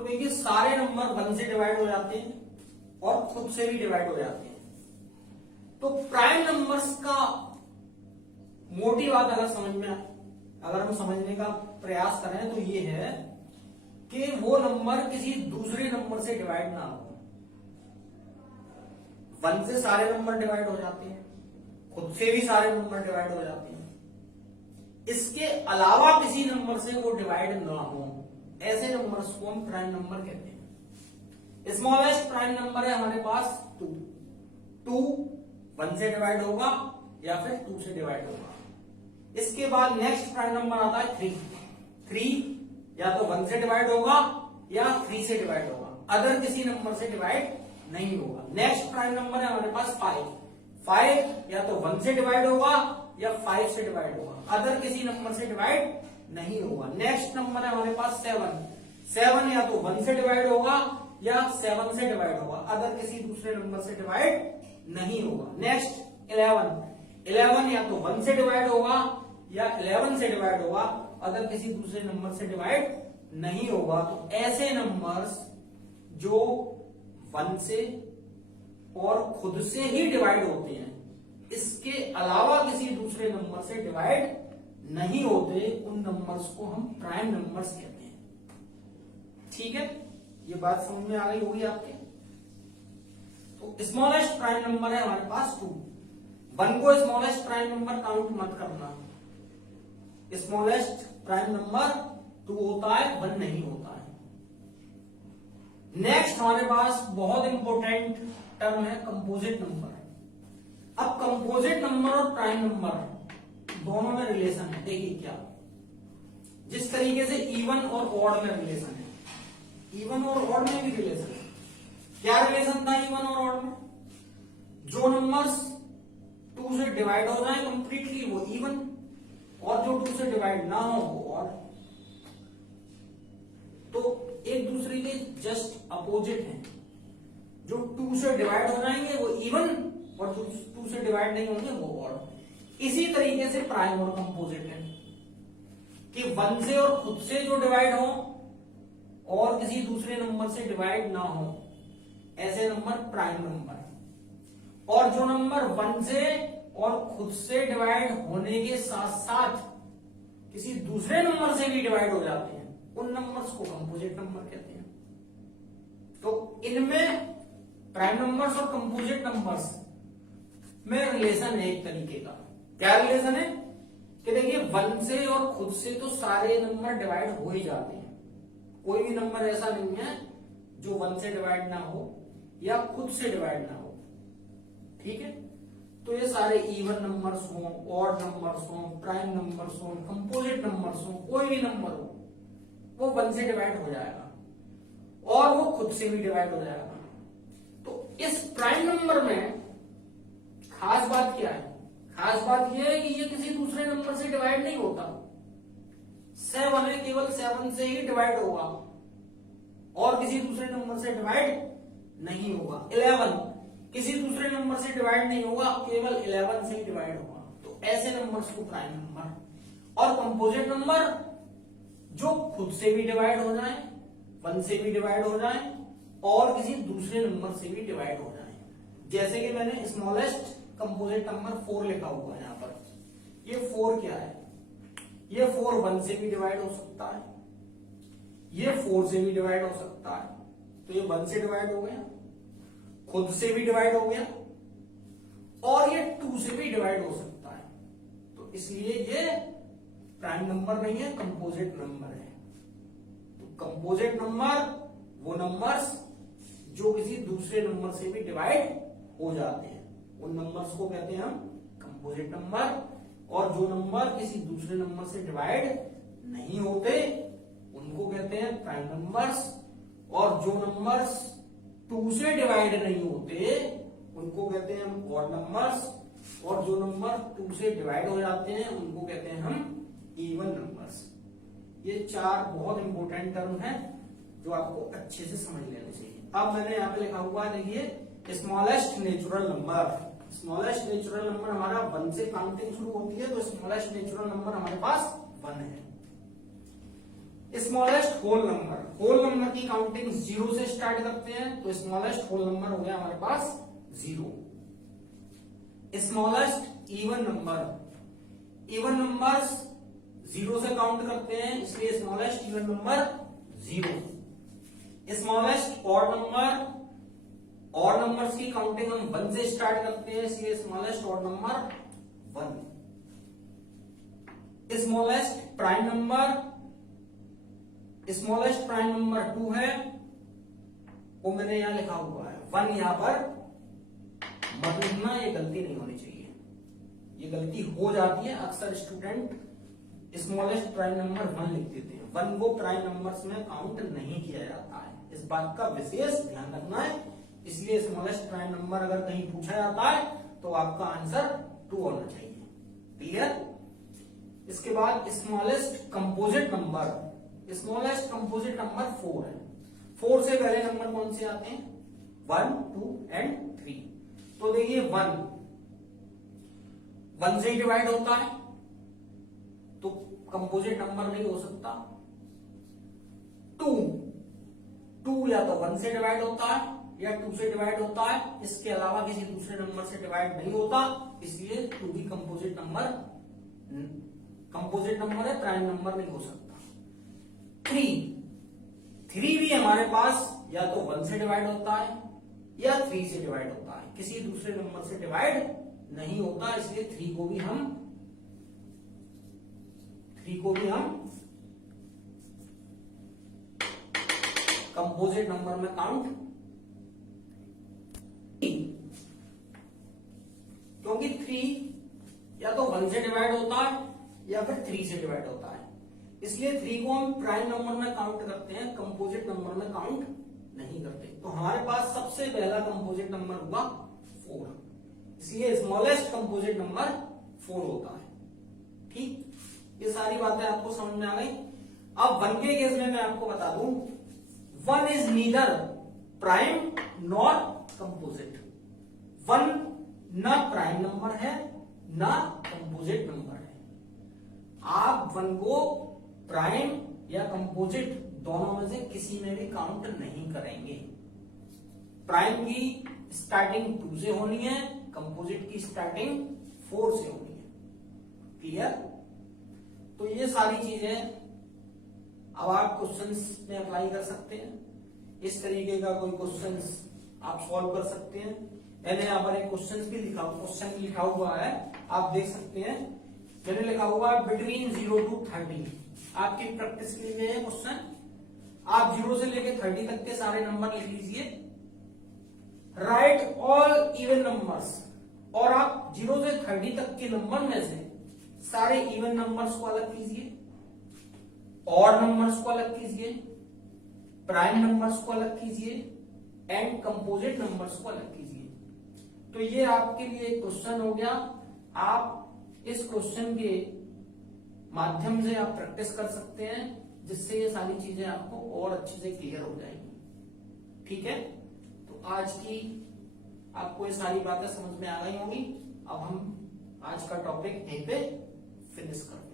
तो देखिए सारे नंबर 1 से डिवाइड हो जाते हैं और खुद से भी डिवाइड हो जाते हैं। तो प्राइम नंबर्स का मोटी बात अगर समझ में आए, अगर हम समझने का प्रयास करें तो ये है कि वो नंबर किसी दूसरे नंबर से डिवाइड ना हो। 1 से सारे नंबर डिवाइड हो जाते हैं, खुद से भी सारे नंबर डिवाइड हो जाते हैं, इसके अलावा किसी नंबर से वो डिवाइड ना हो, ऐसे नंबर्स को हम प्राइम नंबर कहते हैं। स्मॉलेस्ट प्राइम नंबर है हमारे पास 2। 2 1 से डिवाइड होगा या फिर 2 से डिवाइड होगा। इसके बाद नेक्स्ट प्राइम नंबर आता है 3। 3 या तो 1 से डिवाइड होगा या 3 से डिवाइड होगा, अदर किसी नंबर से डिवाइड नहीं होगा। नेक्स्ट प्राइम नंबर है हमारे पास 5। 5 या तो 1 से डिवाइड होगा या 5 से डिवाइड होगा, अदर किसी नंबर से डिवाइड नहीं होगा। नेक्स्ट नंबर है हमारे पास 7। 7 या तो 1 से डिवाइड होगा या 7 से डिवाइड होगा, अदर किसी दूसरे नंबर से डिवाइड नहीं होगा। नेक्स्ट 11। 11 या तो 1 से डिवाइड होगा या 11 से डिवाइड होगा, अदर किसी दूसरे नंबर से डिवाइड नहीं होगा। तो ऐसे नंबर्स जो 1 से और खुद से ही डिवाइड होते हैं, इसके अलावा किसी दूसरे नंबर से डिवाइड नहीं होते, उन नंबर्स को हम प्राइम नंबर्स कहते हैं। ठीक है, ये बात समझ में आ गई होगी आपके। तो स्मॉलेस्ट प्राइम नंबर है हमारे पास 2। 1 को स्मॉलेस्ट प्राइम नंबर काउंट मत करना, स्मॉलेस्ट प्राइम नंबर 2 होता है, 1 नहीं होता है। नेक्स्ट हमारे पास बहुत इंपॉर्टेंट टर्म है कंपोजिट नंबर। अब कंपोजिट नंबर और प्राइम नंबर दोनों में रिलेशन है। देखिए क्या, जिस तरीके से इवन और ऑड में रिलेशन है, इवन और ऑड में भी रिलेशन है। क्या रिलेशन था इवन और ऑड में? जो नंबर्स 2 से डिवाइड हो जाए कंप्लीटली वो इवन, और जो 2 से डिवाइड ना हो वो ऑड। तो एक दूसरे के जस्ट अपोजिट है। जो 2 से डिवाइड हो जाएंगे वो इवन, और जो 2 से डिवाइड नहीं होंगे वो ऑड। इसी तरीके से प्राइम और कंपोजिट है कि 1 से और खुद से जो डिवाइड हो और किसी दूसरे नंबर से डिवाइड ना हो, ऐसे नंबर प्राइम नंबर है। और जो नंबर 1 से और खुद से डिवाइड होने के साथ साथ किसी दूसरे नंबर से भी डिवाइड हो जाते हैं, उन नंबर्स को कंपोजिट नंबर कहते हैं। तो इनमें प्राइम नंबर्स और कंपोजिट नंबर्स में रिलेशन है एक तरीके का। क्या रिलेशन है कि देखिए 1 से और खुद से तो सारे नंबर डिवाइड हो ही जाते हैं, कोई भी नंबर ऐसा नहीं है जो 1 से डिवाइड ना हो या खुद से डिवाइड ना हो। ठीक है, तो ये सारे इवन नंबर्स हो, ऑड नंबर्स हो, प्राइम नंबर्स हो, कंपोजिट नंबर्स हो, कोई भी नंबर हो, वो 1 से डिवाइड हो जाएगा और वो खुद से भी डिवाइड हो जाएगा। तो इस प्राइम नंबर में खास बात क्या है? खास बात यह है कि ये किसी दूसरे नंबर से डिवाइड नहीं होता। 7 है, केवल 7 से ही डिवाइड होगा और किसी दूसरे नंबर से डिवाइड नहीं होगा। 11 किसी दूसरे नंबर से डिवाइड नहीं होगा, केवल 11 से ही डिवाइड होगा। तो ऐसे नंबर्स को प्राइम नंबर। और कंपोजिट नंबर जो खुद से भी डिवाइड हो जाए, 1 से भी डिवाइड हो जाए और किसी दूसरे नंबर से भी डिवाइड हो जाए। जैसे कि मैंने स्मॉलेस्ट कंपोजिट नंबर 4 लिखा हुआ है यहाँ पर। ये 4 क्या है? ये 4 1 से भी डिवाइड हो सकता है, ये 4 से भी डिवाइड हो सकता है। तो ये 1 से डिवाइड हो गया, खुद से भी डिवाइड हो गया और ये 2 से भी डिवाइड हो सकता है। तो इसलिए ये प्राइम नंबर नहीं है, कंपोजिट नंबर है। तो कंपोजिट नंबर वो नंबर्स जो किसी दूसरे नंबर से भी डिवाइड हो जाते हैं, उन नंबर्स को कहते हैं हम कंपोजिट नंबर। और जो नंबर किसी दूसरे नंबर से डिवाइड नहीं होते उनको कहते हैं प्राइम नंबर्स। और जो नंबर्स 2 से डिवाइड नहीं होते उनको कहते हैं हम ऑड नंबर्स। और जो नंबर 2 से डिवाइड हो जाते हैं उनको कहते हैं हम इवन नंबर्स। ये 4 बहुत इंपॉर्टेंट टर्म है जो आपको अच्छे से समझ लेने चाहिए। अब मैंने यहाँ पे लिखा हुआ है, देखिए smallest natural number. Smallest natural number हमारा 1 से काउंटिंग शुरू होती है, तो स्मॉलेस्ट नेचुरल नंबर हमारे पास 1 है। स्मॉलेस्ट होल नंबर की काउंटिंग 0 से स्टार्ट करते हैं, तो स्मॉलेस्ट होल नंबर हो गया हमारे पास 0। स्मॉलेस्ट इवन नंबर्स 0 से काउंट करते हैं, इसलिए smallest even number 0। Smallest odd numbers की काउंटिंग हम 1 से स्टार्ट करते हैं, इसलिए smallest odd number 1। Smallest prime number 2 है, वो मैंने यहां लिखा हुआ है 1, यहां पर मत लिखना, ये गलती नहीं होनी चाहिए, ये गलती हो जाती है अक्सर स्टूडेंट स्मॉलेस्ट प्राइम नंबर 1 लिख देते हैं। 1 को प्राइम नंबर्स में काउंट नहीं किया जाता है, इस बात का विशेष ध्यान रखना है। इसलिए स्मॉलेस्ट प्राइम नंबर अगर कहीं पूछा जाता है तो आपका आंसर 2 होना चाहिए। क्लियर? इसके बाद स्मॉलेस्ट कंपोजिट नंबर 4 है। 4 से पहले नंबर कौन से आते हैं? 1, 2 एंड 3। तो देखिए 1 से डिवाइड होता है तो कंपोजिट नंबर नहीं हो सकता। 2 या तो 1 से डिवाइड होता है या 2 से डिवाइड होता है, इसके अलावा किसी दूसरे नंबर से डिवाइड नहीं होता, इसलिए 2 भी कंपोजिट नंबर है, प्राइम नंबर नहीं हो सकता। 3 भी हमारे पास या तो 1 से डिवाइड होता है या 3 से डिवाइड होता है, किसी दूसरे नंबर से डिवाइड नहीं होता, इसलिए 3 को भी हम कंपोजिट नंबर में काउंट, क्योंकि 3 या तो 1 से डिवाइड होता है या फिर 3 से डिवाइड होता है, इसलिए 3 को हम प्राइम नंबर में काउंट करते हैं, कंपोजिट नंबर में काउंट नहीं करते। तो हमारे पास सबसे पहला कंपोजिट नंबर हुआ 4, इसलिए स्मॉलेस्ट कंपोजिट नंबर 4 होता है। ठीक, ये सारी बातें आपको समझ में आ गई। अब 1 के केस में मैं आपको बता दूं, 1 is neither prime nor composite. 1 ना प्राइम नंबर है ना कंपोजिट नंबर है। आप 1 को प्राइम या कंपोजिट दोनों में से किसी में भी काउंट नहीं करेंगे। प्राइम की स्टार्टिंग 2 से होनी है, कंपोजिट की स्टार्टिंग 4 से होनी है। क्लियर? तो ये सारी चीजें अब आप क्वेश्चंस में अप्लाई कर सकते हैं। इस तरीके का कोई क्वेश्चंस आप सॉल्व कर सकते हैं। मैंने यहाँ पर एक क्वेश्चन लिखा हुआ है, आप देख सकते हैं। मैंने लिखा हुआ है बिटवीन 0 to 30। आपकी प्रैक्टिस के लिए है क्वेश्चन। आप 0 से लेकर 30 तक के सारे नंबर लिख लीजिए। राइट ऑल इवन नंबर्स, और आप 0 से 30 तक के नंबर में से सारे इवन नंबर्स को अलग कीजिए, ऑड नंबर्स को अलग कीजिए, प्राइम नंबर्स को अलग कीजिए एंड कंपोजिट नंबर्स को अलग कीजिए। तो ये आपके लिए एक क्वेश्चन हो गया। आप इस क्वेश्चन के माध्यम से आप प्रैक्टिस कर सकते हैं, जिससे ये सारी चीजें आपको और अच्छे से क्लियर हो जाएंगी। ठीक है, तो आज की आपको ये सारी बातें समझ में आ गई होंगी। अब हम आज का टॉपिक यहीं पे फिनिश करते हैं।